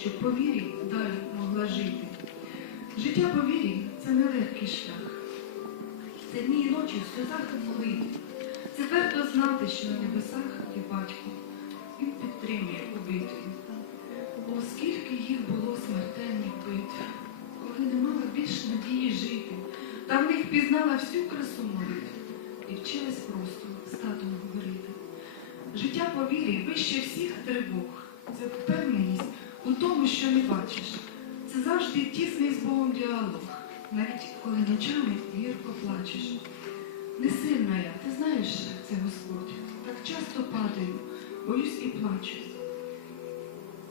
щоб по вірі далі могла жити. Життя по вірі це нелегкий шлях. Це дні і ночі в сльозах і молитві. Це твердо знати, що на небесах є батько. Він підтримує у битві. Бо скільки їх було смертельних битв, коли не мала більш надії жити, та в них пізнала всю красу молитві і вчилась просто статом говорити. Життя по вірі вище всіх тривог. Це що не бачиш. Це завжди тісний з Богом діалог, навіть коли ночами гірко плачеш. Не сильна я, ти знаєш, це Господь. Так часто падаю, боюсь і плачу.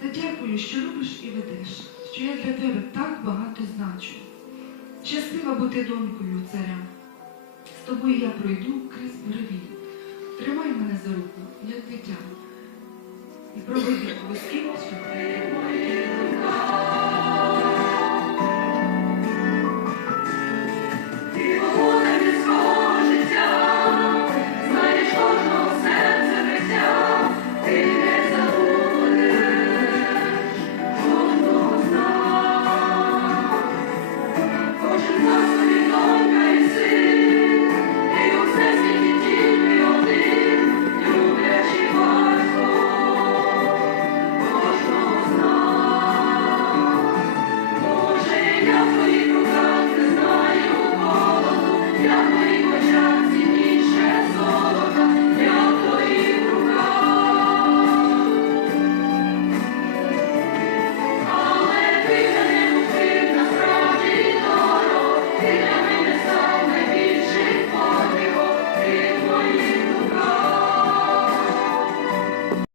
Та дякую, що любиш і ведеш, що я для тебе так багато значу. Щаслива бути донькою царя. З тобою я пройду крізь буревій. Тримай мене за руку, як дитя, і проведи вузьким шляхом. Я в своїх руках не знаю голоду.